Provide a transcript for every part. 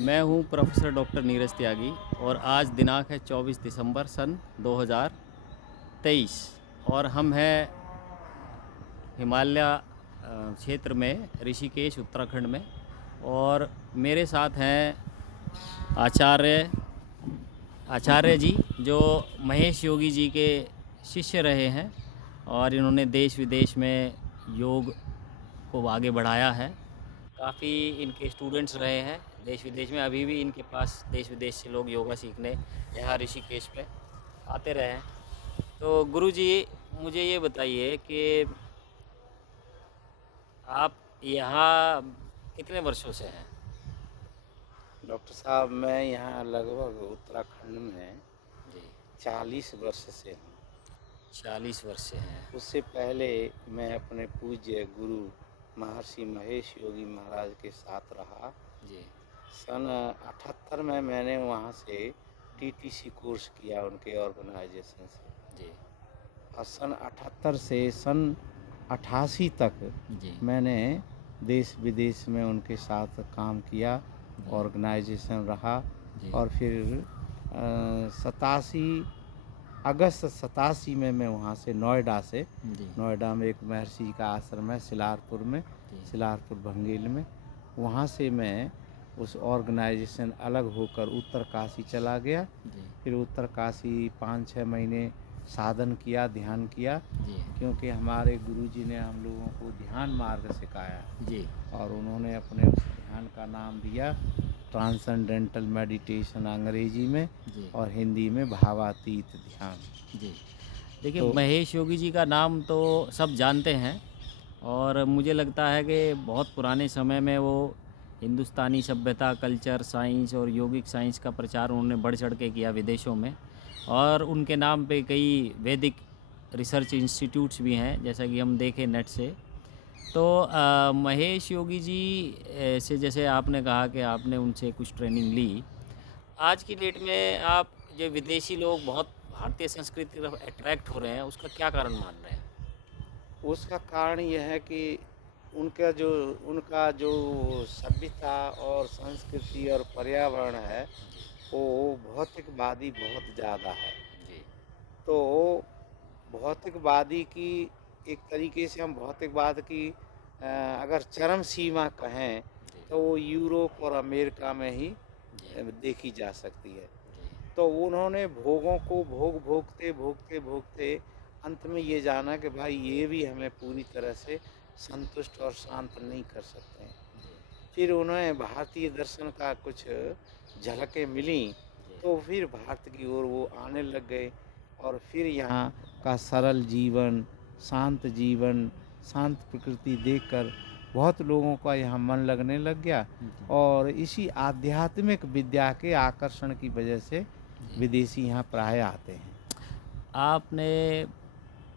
मैं हूँ professor doctor Neeraj त्यागी और आज दिनांक है 24 दिसंबर सन 2023 और हम हैं हिमालय क्षेत्र में ऋषिकेश उत्तराखंड में। और मेरे साथ हैं आचार्य आचार्य जी जो महेश योगी जी के शिष्य रहे हैं और इन्होंने देश विदेश में योग को आगे बढ़ाया है। काफ़ी इनके स्टूडेंट्स रहे हैं देश विदेश में। अभी भी इनके पास देश विदेश से लोग योगा सीखने यहाँ ऋषिकेश पे आते रहे हैं। तो गुरु जी, मुझे ये बताइए कि आप यहाँ कितने वर्षों से हैं? डॉक्टर साहब, मैं यहाँ लगभग उत्तराखंड में जी, 40 वर्ष से हूँ। 40 वर्ष से हैं। उससे पहले मैं अपने पूज्य गुरु महर्षि महेश योगी महाराज के साथ रहा। जी, सन 78 में मैंने वहाँ से टीटीसी कोर्स किया उनके ऑर्गेनाइजेशन से, जी, और सन 78 से सन 88 तक जी, मैंने देश विदेश में उनके साथ काम किया, जी, ऑर्गेनाइजेशन रहा। जी, और फिर 87 में मैं वहाँ से जी, नोएडा में एक महर्षि जी का आश्रम है सिलारपुर में, जी, सिलारपुर भंगेल में। वहाँ से मैं उस ऑर्गेनाइजेशन अलग होकर उत्तर काशी चला गया। जी, फिर उत्तर काशी 5-6 महीने साधन किया, ध्यान किया, जी, क्योंकि हमारे गुरुजी ने हम लोगों को ध्यान मार्ग सिखाया जी, और उन्होंने अपने उस ध्यान का नाम दिया ट्रांसेंडेंटल मेडिटेशन अंग्रेजी में, जी, और हिंदी में भावातीत ध्यान। जी। देखिए, तो महेश योगी जी का नाम तो सब जानते हैं और मुझे लगता है कि बहुत पुराने समय में वो हिंदुस्तानी सभ्यता, कल्चर, साइंस और योगिक साइंस का प्रचार उन्होंने बढ़ चढ़ के किया विदेशों में। और उनके नाम पे कई वैदिक रिसर्च इंस्टीट्यूट्स भी हैं, जैसा कि हम देखें नेट से। तो महेश योगी जी से जैसे आपने कहा कि आपने उनसे कुछ ट्रेनिंग ली। आज की डेट में आप जो विदेशी लोग बहुत भारतीय संस्कृति की तरफ अट्रैक्ट हो रहे हैं, उसका क्या कारण मान रहे हैं? उसका कारण यह है कि उनका जो सभ्यता और संस्कृति और पर्यावरण है, जी, वो भौतिकवादी बहुत ज़्यादा है। जी, तो भौतिकवादी की, एक तरीके से हम भौतिकवाद की अगर चरम सीमा कहें जी, तो वो यूरोप और अमेरिका में ही जी, देखी जा सकती है। जी, तो उन्होंने भोगों को भोगते भोगते भोगते अंत में ये जाना कि भाई ये भी हमें पूरी तरह से संतुष्ट और शांत नहीं कर सकते हैं। जी, फिर उन्हें भारतीय दर्शन का कुछ झलकें मिली, जी, तो फिर भारत की ओर वो आने लग गए। और फिर यहाँ का सरल जीवन, शांत जीवन, शांत प्रकृति देखकर बहुत लोगों का यहाँ मन लगने लग गया। जी, और इसी आध्यात्मिक विद्या के आकर्षण की वजह से जी। विदेशी यहाँ प्राय आते हैं। आपने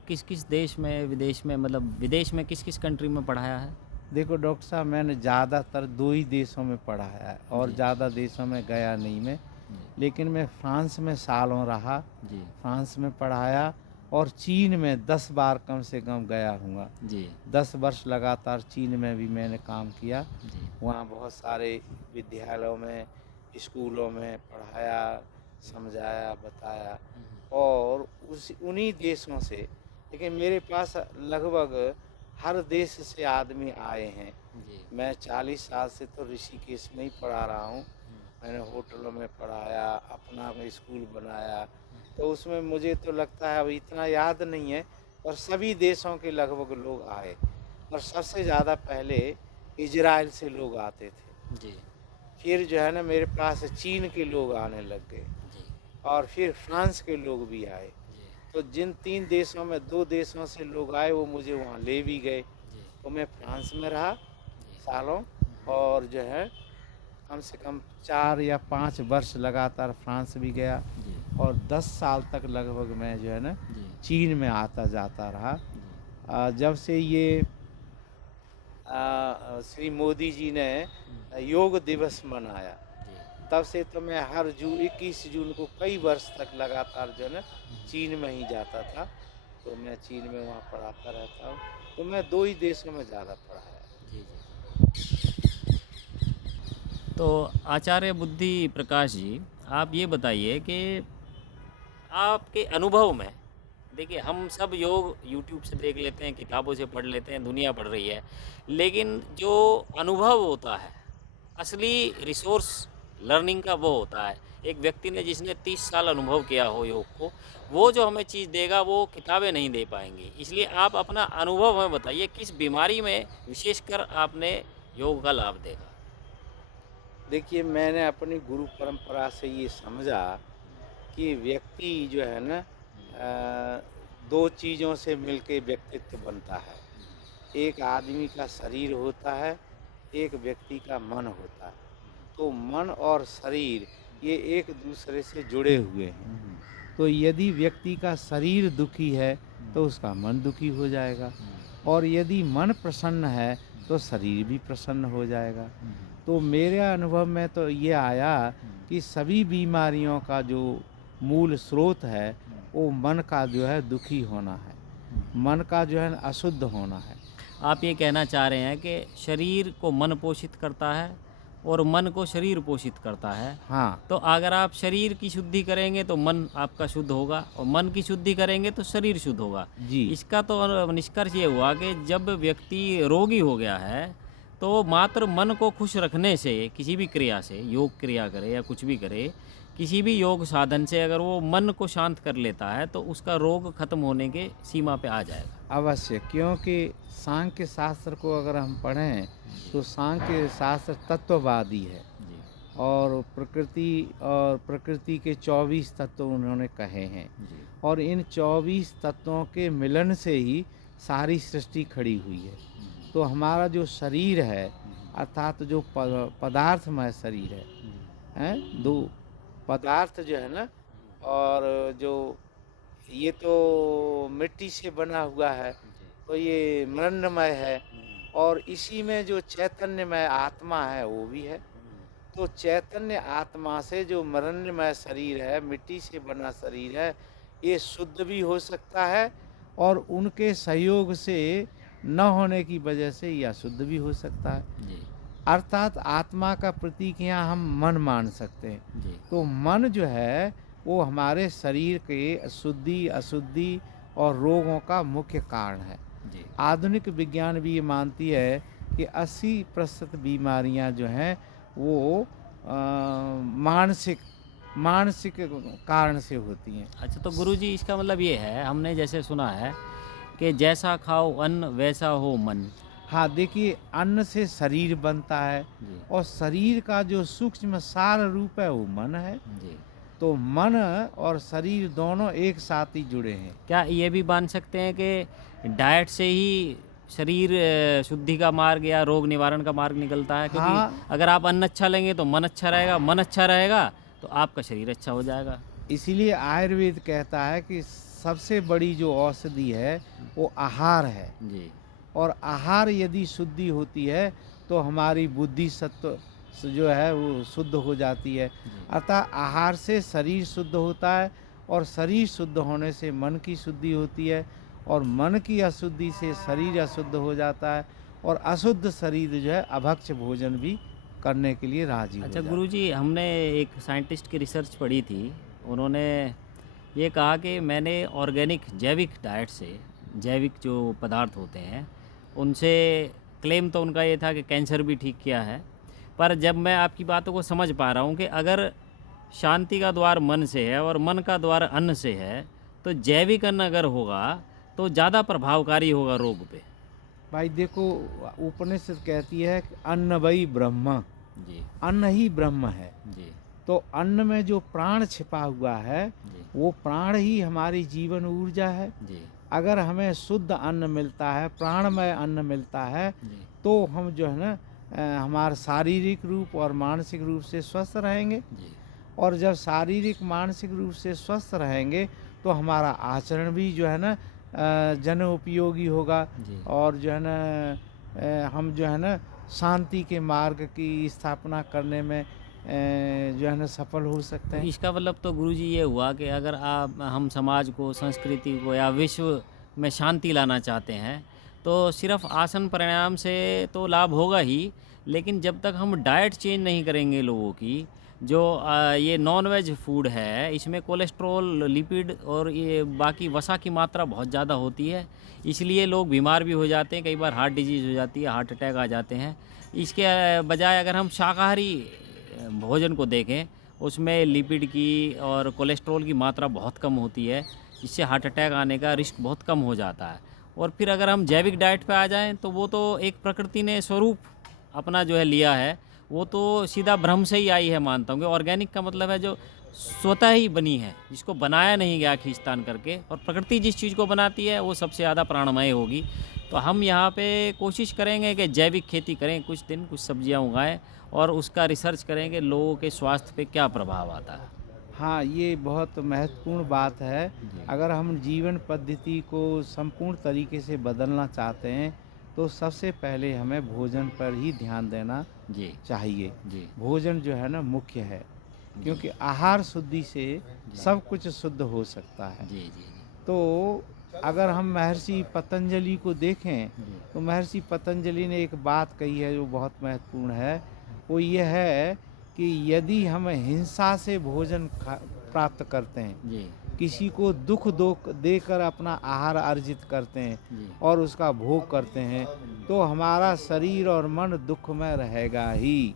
किस-किस देश में, विदेश में, मतलब विदेश में किस-किस कंट्री में पढ़ाया है? देखो डॉक्टर साहब, मैंने ज़्यादातर 2 ही देशों में पढ़ाया है और जी, ज़्यादा देशों में गया नहीं मैं। जी, लेकिन मैं फ्रांस में सालों रहा, जी, फ्रांस में पढ़ाया, और चीन में 10 बार कम से कम गया हूँगा। जी, 10 वर्ष लगातार चीन में भी मैंने काम किया। जी, वहाँ बहुत सारे विद्यालयों में, स्कूलों में पढ़ाया, समझाया, बताया। और उन्हीं देशों से, लेकिन मेरे पास लगभग हर देश से आदमी आए हैं। जी, मैं 40 साल से तो ऋषिकेश में ही पढ़ा रहा हूँ। हुँ, मैंने होटलों में पढ़ाया, अपना में स्कूल बनाया, तो उसमें मुझे तो लगता है अब इतना याद नहीं है, पर सभी देशों के लगभग लोग आए। और सबसे ज़्यादा पहले इजराइल से लोग आते थे। जी, फिर जो है ना, मेरे पास चीन के लोग आने लग गए, जी, और फिर फ्रांस के लोग भी आए। जी, तो जिन 3 देशों में 2 देशों से लोग आए, वो मुझे वहाँ ले भी गए। जी, तो मैं फ्रांस में रहा जी, सालों, और जो है कम से कम 4 या 5 वर्ष लगातार फ्रांस भी गया। जी, और 10 साल तक लगभग मैं जो है ना जी, चीन में आता जाता रहा। जी, जब से ये श्री मोदी जी ने योग दिवस मनाया, जी, तब से तो मैं हर 21 जून को कई वर्ष तक लगातार जो है ना चीन में ही जाता था। तो मैं चीन में वहाँ पढ़ाता रहता हूँ। तो मैं 2 ही देशों में ज़्यादा पढ़ाया है। जी, जी। तो आचार्य बुद्धि प्रकाश जी, आप ये बताइए कि आपके अनुभव में, देखिए हम सब योग यूट्यूब से देख लेते हैं, किताबों से पढ़ लेते हैं, दुनिया पढ़ रही है, लेकिन जो अनुभव होता है, असली रिसोर्स लर्निंग का वो होता है। एक व्यक्ति ने जिसने 30 साल अनुभव किया हो योग को, वो जो हमें चीज़ देगा वो किताबें नहीं दे पाएंगी। इसलिए आप अपना अनुभव हमें बताइए, किस बीमारी में विशेषकर आपने योग का लाभ देखा? देखिए, मैंने अपनी गुरु परंपरा से ये समझा कि व्यक्ति जो है ना, दो चीज़ों से मिलके व्यक्तित्व बनता है। एक आदमी का शरीर होता है, एक व्यक्ति का मन होता है। तो मन और शरीर ये एक दूसरे से जुड़े हुए हैं। तो यदि व्यक्ति का शरीर दुखी है तो उसका मन दुखी हो जाएगा, और यदि मन प्रसन्न है तो शरीर भी प्रसन्न हो जाएगा। तो मेरे अनुभव में तो ये आया कि सभी बीमारियों का जो मूल स्रोत है वो मन का जो है दुखी होना है, मन का जो है अशुद्ध होना है। आप ये कहना चाह रहे हैं कि शरीर को मन पोषित करता है और मन को शरीर पोषित करता है। हाँ तो अगर आप शरीर की शुद्धि करेंगे तो मन आपका शुद्ध होगा, और मन की शुद्धि करेंगे तो शरीर शुद्ध होगा। जी। इसका तो निष्कर्ष ये हुआ कि जब व्यक्ति रोगी हो गया है तो मात्र मन को खुश रखने से, किसी भी क्रिया से, योग क्रिया करे या कुछ भी करे, किसी भी योग साधन से अगर वो मन को शांत कर लेता है तो उसका रोग खत्म होने के सीमा पे आ जाएगा। अवश्य, क्योंकि सांख्य शास्त्र को अगर हम पढ़ें तो सांख्य शास्त्र तत्ववादी है, जी और प्रकृति के 24 तत्व उन्होंने कहे हैं, जी और इन 24 तत्वों के मिलन से ही सारी सृष्टि खड़ी हुई है। तो हमारा जो शरीर है, अर्थात जो पदार्थमय शरीर है, दो पदार्थ जो है ना, और जो ये तो मिट्टी से बना हुआ है, तो ये मृण्मय है, और इसी में जो चैतन्यमय आत्मा है वो भी है। तो चैतन्य आत्मा से जो मृण्मय शरीर है, मिट्टी से बना शरीर है, ये शुद्ध भी हो सकता है, और उनके सहयोग से न होने की वजह से यह अशुद्ध भी हो सकता है। जी अर्थात आत्मा का प्रतीक यहाँ हम मन मान सकते हैं। जी तो मन जो है वो हमारे शरीर के शुद्धि अशुद्धि और रोगों का मुख्य कारण है। जी आधुनिक विज्ञान भी ये मानती है कि 80% बीमारियां जो हैं वो मानसिक कारण से होती हैं। अच्छा, तो गुरुजी इसका मतलब ये है, हमने जैसे सुना है कि जैसा खाओ अन्न वैसा हो मन। हाँ, देखिए, अन्न से शरीर बनता है, जी और शरीर का जो सूक्ष्म सार रूप है वो मन है। जी तो मन और शरीर दोनों एक साथ ही जुड़े हैं। क्या ये भी मान सकते हैं कि डाइट से ही शरीर शुद्धि का मार्ग या रोग निवारण का मार्ग निकलता है? क्योंकि हाँ, अगर आप अन्न अच्छा लेंगे तो मन अच्छा रहेगा, मन अच्छा रहेगा तो आपका शरीर अच्छा हो जाएगा। इसीलिए आयुर्वेद कहता है कि सबसे बड़ी जो औषधि है वो आहार है, जी और आहार यदि शुद्धि होती है तो हमारी बुद्धि सत्व जो है वो शुद्ध हो जाती है। जी अर्थात आहार से शरीर शुद्ध होता है, और शरीर शुद्ध होने से मन की शुद्धि होती है, और मन की अशुद्धि से शरीर अशुद्ध हो जाता है, और अशुद्ध शरीर जो है अभक्ष्य भोजन भी करने के लिए राजी हो अच्छा जाता है। गुरुजी, हमने एक साइंटिस्ट की रिसर्च पढ़ी थी। उन्होंने ये कहा कि मैंने ऑर्गेनिक जैविक डाइट से, जैविक जो पदार्थ होते हैं उनसे, क्लेम तो उनका ये था कि कैंसर भी ठीक किया है। पर जब मैं आपकी बातों को समझ पा रहा हूँ कि अगर शांति का द्वार मन से है और मन का द्वार अन्न से है, तो जैविक अन्न अगर होगा तो ज़्यादा प्रभावकारी होगा रोग पे। भाई देखो, उपनिषद कहती है कि अन्न वही ब्रह्म, जी अन्न ही ब्रह्म है। जी तो अन्न में जो प्राण छिपा हुआ है जी वो प्राण ही हमारी जीवन ऊर्जा है। जी अगर हमें शुद्ध अन्न मिलता है, प्राणमय अन्न मिलता है, जी तो हम जो है ना हमारे शारीरिक रूप और मानसिक रूप से स्वस्थ रहेंगे। जी और जब शारीरिक मानसिक रूप से स्वस्थ रहेंगे तो हमारा आचरण भी जो है ना जन उपयोगी होगा, जी और जो है ना हम जो है ना शांति के मार्ग की स्थापना करने में जो है ना सफल हो सकते हैं। इसका मतलब तो गुरुजी ये हुआ कि अगर आप, हम समाज को, संस्कृति को या विश्व में शांति लाना चाहते हैं तो सिर्फ आसन प्राणायाम से तो लाभ होगा ही, लेकिन जब तक हम डाइट चेंज नहीं करेंगे लोगों की, जो ये नॉन वेज फूड है, इसमें कोलेस्ट्रॉल, लिपिड और ये बाकी वसा की मात्रा बहुत ज़्यादा होती है, इसलिए लोग बीमार भी हो जाते हैं, कई बार हार्ट डिजीज़ हो जाती है, हार्ट अटैक आ जाते हैं। इसके बजाय अगर हम शाकाहारी भोजन को देखें, उसमें लिपिड की और कोलेस्ट्रॉल की मात्रा बहुत कम होती है, इससे हार्ट अटैक आने का रिस्क बहुत कम हो जाता है। और फिर अगर हम जैविक डाइट पे आ जाएं, तो वो तो एक प्रकृति ने स्वरूप अपना जो है लिया है, वो तो सीधा ब्रह्म से ही आई है मानता हूँ। कि ऑर्गेनिक का मतलब है जो स्वतः ही बनी है, जिसको बनाया नहीं गया खींचतान करके, और प्रकृति जिस चीज़ को बनाती है वो सबसे ज़्यादा प्राणमय होगी। तो हम यहाँ पे कोशिश करेंगे कि जैविक खेती करें, कुछ दिन कुछ सब्जियाँ उगाएं और उसका रिसर्च करें कि लोगों के स्वास्थ्य पे क्या प्रभाव आता है। हाँ, ये बहुत महत्वपूर्ण बात है। जी अगर हम जीवन पद्धति को संपूर्ण तरीके से बदलना चाहते हैं, तो सबसे पहले हमें भोजन पर ही ध्यान देना जी चाहिए। जी भोजन जो है ना मुख्य है, जी क्योंकि आहार शुद्धि से जी सब कुछ शुद्ध हो सकता है। जी जी तो अगर हम महर्षि पतंजलि को देखें, जी तो महर्षि पतंजलि ने एक बात कही है जो बहुत महत्वपूर्ण है। वो ये है कि यदि हम हिंसा से भोजन प्राप्त करते हैं, जी किसी को दुख दो देकर अपना आहार अर्जित करते हैं जी और उसका भोग करते हैं, तो हमारा शरीर और मन दुख में रहेगा ही,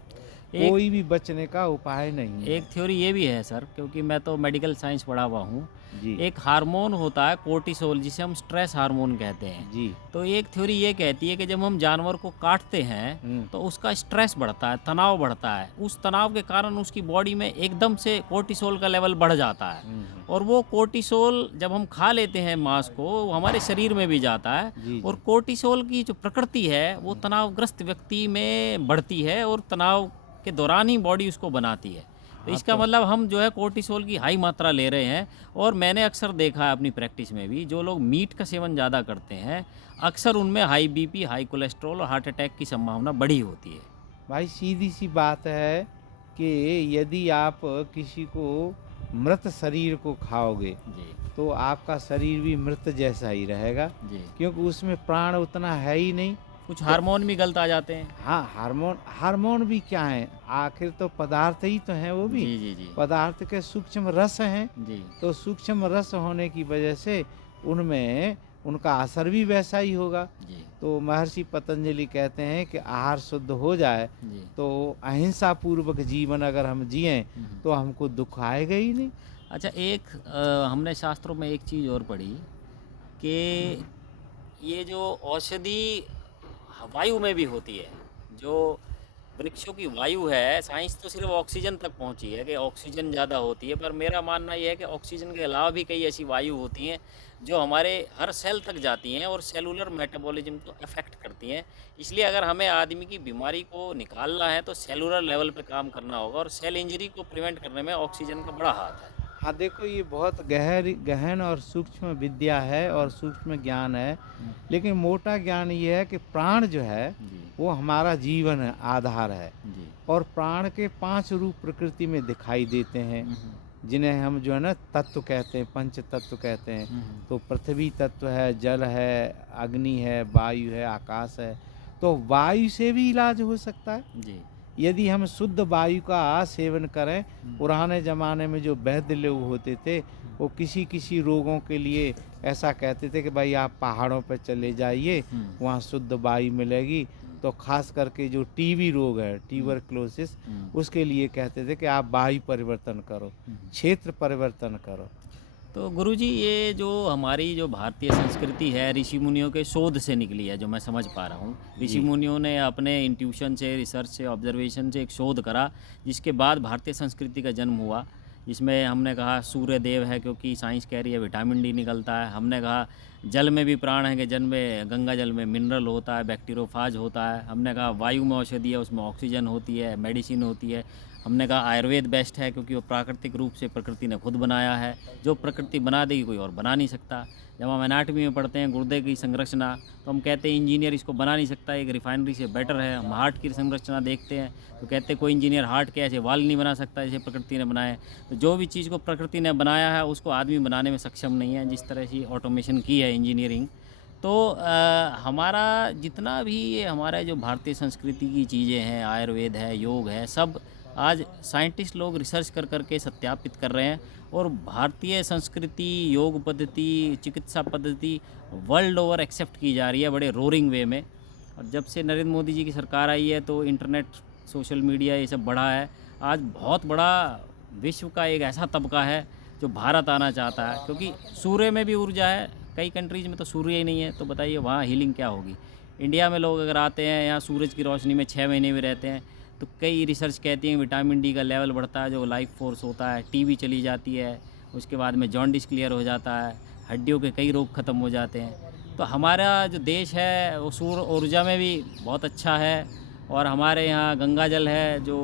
एक कोई भी बचने का उपाय नहीं है। एक थ्योरी ये भी है सर, क्योंकि मैं तो मेडिकल साइंस पढ़ा हुआ हूँ। जी एक हार्मोन होता है कोर्टिसोल, जिसे हम स्ट्रेस हार्मोन कहते हैं। जी। तो एक थ्योरी ये कहती है कि जब हम जानवर को काटते हैं तो उसका स्ट्रेस बढ़ता है, तनाव बढ़ता है। उस तनाव के कारण उसकी बॉडी में एकदम से कोर्टिसोल का लेवल बढ़ जाता है, और वो कोर्टिसोल जब हम खा लेते हैं मांस को, वो हमारे शरीर में भी जाता है। जी और जी। कोर्टिसोल की जो प्रकृति है वो तनावग्रस्त व्यक्ति में बढ़ती है, और तनाव के दौरान ही बॉडी उसको बनाती है। तो हाँ इसका तो मतलब हम जो है कोर्टिसोल की हाई मात्रा ले रहे हैं। और मैंने अक्सर देखा है अपनी प्रैक्टिस में भी, जो लोग मीट का सेवन ज़्यादा करते हैं, अक्सर उनमें हाई बीपी, हाई कोलेस्ट्रॉल और हार्ट अटैक की संभावना बढ़ी होती है। भाई सीधी सी बात है कि यदि आप किसी को मृत शरीर को खाओगे, जी तो आपका शरीर भी मृत जैसा ही रहेगा, जी। क्योंकि उसमें प्राण उतना है ही नहीं। कुछ तो हार्मोन भी गलत आ जाते हैं। हाँ, हार्मोन हार्मोन भी क्या है, आखिर तो पदार्थ ही तो हैं वो भी। जी जी जी पदार्थ के सूक्ष्म रस हैं, जी तो सूक्ष्म रस होने की वजह से उनमें उनका असर भी वैसा ही होगा। जी तो महर्षि पतंजलि कहते हैं कि आहार शुद्ध हो जाए, जी। तो अहिंसा पूर्वक जीवन अगर हम जिएं, तो हमको दुख आएगा ही नहीं। अच्छा, एक हमने शास्त्रों में एक चीज़ और पढ़ी कि ये जो औषधि वायु में भी होती है, जो वृक्षों की वायु है, साइंस तो सिर्फ ऑक्सीजन तक पहुंची है कि ऑक्सीजन ज़्यादा होती है, पर मेरा मानना यह है कि ऑक्सीजन के अलावा भी कई ऐसी वायु होती हैं जो हमारे हर सेल तक जाती हैं और सेलुलर मेटाबॉलिज्म को अफेक्ट करती हैं। इसलिए अगर हमें आदमी की बीमारी को निकालना है तो सेलुलर लेवल पे काम करना होगा, और सेल इंजरी को प्रिवेंट करने में ऑक्सीजन का बड़ा हाथ है। हाँ देखो, ये बहुत गहन और सूक्ष्म विद्या है और सूक्ष्म ज्ञान है। लेकिन मोटा ज्ञान ये है कि प्राण जो है जी वो हमारा जीवन है, आधार है। जी। और प्राण के 5 रूप प्रकृति में दिखाई देते हैं, जिन्हें हम जो है ना तत्व कहते हैं, पंच तत्व कहते हैं। तो पृथ्वी तत्व है, जल है, अग्नि है, वायु है, आकाश है। तो वायु से भी इलाज हो सकता है जी यदि हम शुद्ध वायु का सेवन करें। पुराने ज़माने में जो वैद्य लोग होते थे, वो किसी किसी रोगों के लिए ऐसा कहते थे कि भाई आप पहाड़ों पर चले जाइए, वहाँ शुद्ध वायु मिलेगी। तो खास करके जो टीबी रोग है, ट्यूबरक्लोसिस, उसके लिए कहते थे कि आप वायु परिवर्तन करो, क्षेत्र परिवर्तन करो। तो गुरुजी, ये जो हमारी जो भारतीय संस्कृति है, ऋषि मुनियों के शोध से निकली है, जो मैं समझ पा रहा हूँ। ऋषि जी मुनियों ने अपने इंट्यूशन से, रिसर्च से, ऑब्जर्वेशन से एक शोध करा, जिसके बाद भारतीय संस्कृति का जन्म हुआ। जिसमें हमने कहा सूर्य देव है, क्योंकि साइंस कह रही है विटामिन डी निकलता है। हमने कहा जल में भी प्राण है, कि जल में, गंगा जल में मिनरल होता है, बैक्टीरियोफाज होता है। हमने कहा वायु में औषधि है, उसमें ऑक्सीजन होती है, मेडिसिन होती है। हमने कहा आयुर्वेद बेस्ट है, क्योंकि वो प्राकृतिक रूप से प्रकृति ने खुद बनाया है। जो प्रकृति बना देगी कोई और बना नहीं सकता। जब हम एनाटमी में पढ़ते हैं गुर्दे की संरचना, तो हम कहते हैं इंजीनियर इसको बना नहीं सकता, एक रिफाइनरी से बेटर है। हम हार्ट की संरचना देखते हैं तो कहते हैं कोई इंजीनियर हार्ट के ऐसे वाल नहीं बना सकता जैसे प्रकृति ने बनाए। तो जो भी चीज़ को प्रकृति ने बनाया है उसको आदमी बनाने में सक्षम नहीं है, जिस तरह से ऑटोमेशन की है इंजीनियरिंग। तो हमारा जितना भी ये हमारा जो भारतीय संस्कृति की चीज़ें हैं, आयुर्वेद है, योग है, सब आज साइंटिस्ट लोग रिसर्च कर कर के सत्यापित कर रहे हैं। और भारतीय संस्कृति, योग पद्धति, चिकित्सा पद्धति वर्ल्ड ओवर एक्सेप्ट की जा रही है बड़े रोरिंग वे में। और जब से नरेंद्र मोदी जी की सरकार आई है तो इंटरनेट, सोशल मीडिया ये सब बढ़ा है। आज बहुत बड़ा विश्व का एक ऐसा तबका है जो भारत आना चाहता है, क्योंकि सूर्य में भी ऊर्जा है। कई कंट्रीज़ में तो सूर्य ही नहीं है, तो बताइए वहाँ हीलिंग क्या होगी। इंडिया में लोग अगर आते हैं यहाँ सूरज की रोशनी में 6 महीने भी रहते हैं तो कई रिसर्च कहती हैं विटामिन डी का लेवल बढ़ता है, जो लाइफ फोर्स होता है, टीबी चली जाती है, उसके बाद में जॉन्डिस क्लियर हो जाता है, हड्डियों के कई रोग ख़त्म हो जाते हैं। तो हमारा जो देश है वो सूर्य ऊर्जा में भी बहुत अच्छा है। और हमारे यहाँ गंगा जल है जो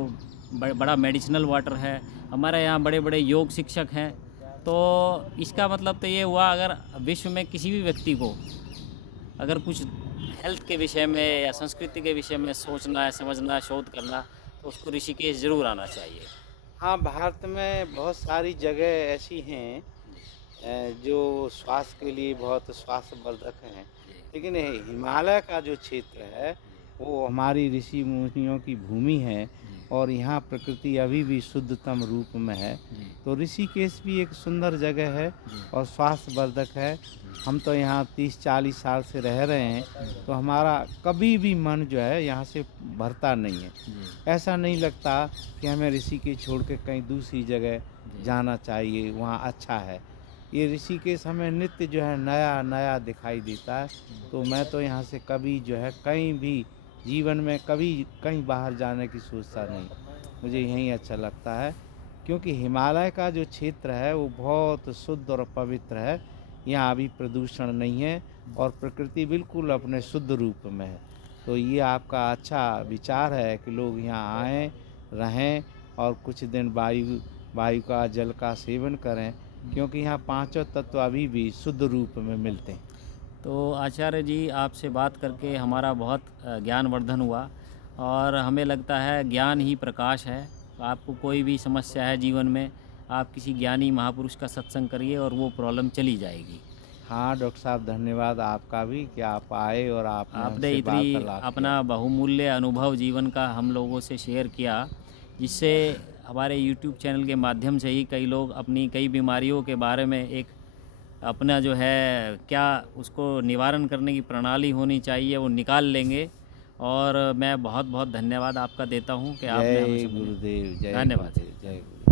बड़ा मेडिसिनल वाटर है। हमारे यहाँ बड़े बड़े योग शिक्षक हैं। तो इसका मतलब तो ये हुआ, अगर विश्व में किसी भी व्यक्ति को अगर कुछ हेल्थ के विषय में या संस्कृति के विषय में सोचना है, समझना है, शोध करना, तो उसको ऋषिकेश ज़रूर आना चाहिए। हाँ, भारत में बहुत सारी जगह ऐसी हैं जो स्वास्थ्य के लिए बहुत स्वास्थ्यवर्धक हैं, लेकिन हिमालय का जो क्षेत्र है वो हमारी ऋषि मुनियों की भूमि है और यहाँ प्रकृति अभी भी शुद्धतम रूप में है। तो ऋषिकेश भी एक सुंदर जगह है और स्वास्थ्यवर्धक है। हम तो यहाँ 30-40 साल से रह रहे हैं, तो हमारा कभी भी मन जो है यहाँ से भरता नहीं है। ऐसा नहीं लगता कि हमें ऋषिकेश छोड़ के कहीं दूसरी जगह जाना चाहिए, वहाँ अच्छा है। ये ऋषिकेश हमें नित्य जो है नया नया दिखाई देता है। तो मैं तो यहाँ से कभी जो है कहीं भी जीवन में कभी कहीं बाहर जाने की सोचता नहीं, मुझे यहीं अच्छा लगता है, क्योंकि हिमालय का जो क्षेत्र है वो बहुत शुद्ध और पवित्र है। यहाँ अभी प्रदूषण नहीं है और प्रकृति बिल्कुल अपने शुद्ध रूप में है। तो ये आपका अच्छा विचार है कि लोग यहाँ आएँ, रहें और कुछ दिन वायु का, जल का सेवन करें, क्योंकि यहाँ पांचों तत्व अभी भी शुद्ध रूप में मिलते हैं। तो आचार्य जी, आपसे बात करके हमारा बहुत ज्ञानवर्धन हुआ और हमें लगता है ज्ञान ही प्रकाश है। आपको कोई भी समस्या है जीवन में, आप किसी ज्ञानी महापुरुष का सत्संग करिए और वो प्रॉब्लम चली जाएगी। हाँ डॉक्टर साहब, धन्यवाद आपका भी कि आप आए और आपने आपने हमसे इतनी वार्तालाप अपना बहुमूल्य अनुभव जीवन का हम लोगों से शेयर किया, जिससे हमारे YouTube चैनल के माध्यम से ही कई लोग अपनी कई बीमारियों के बारे में एक अपना जो है क्या उसको निवारण करने की प्रणाली होनी चाहिए वो निकाल लेंगे। और मैं बहुत बहुत धन्यवाद आपका देता हूँ कि आपने जय हमें सुना। गुरुदेव, जय धन्यवाद। गुरुदेव, जय गुरुदेव।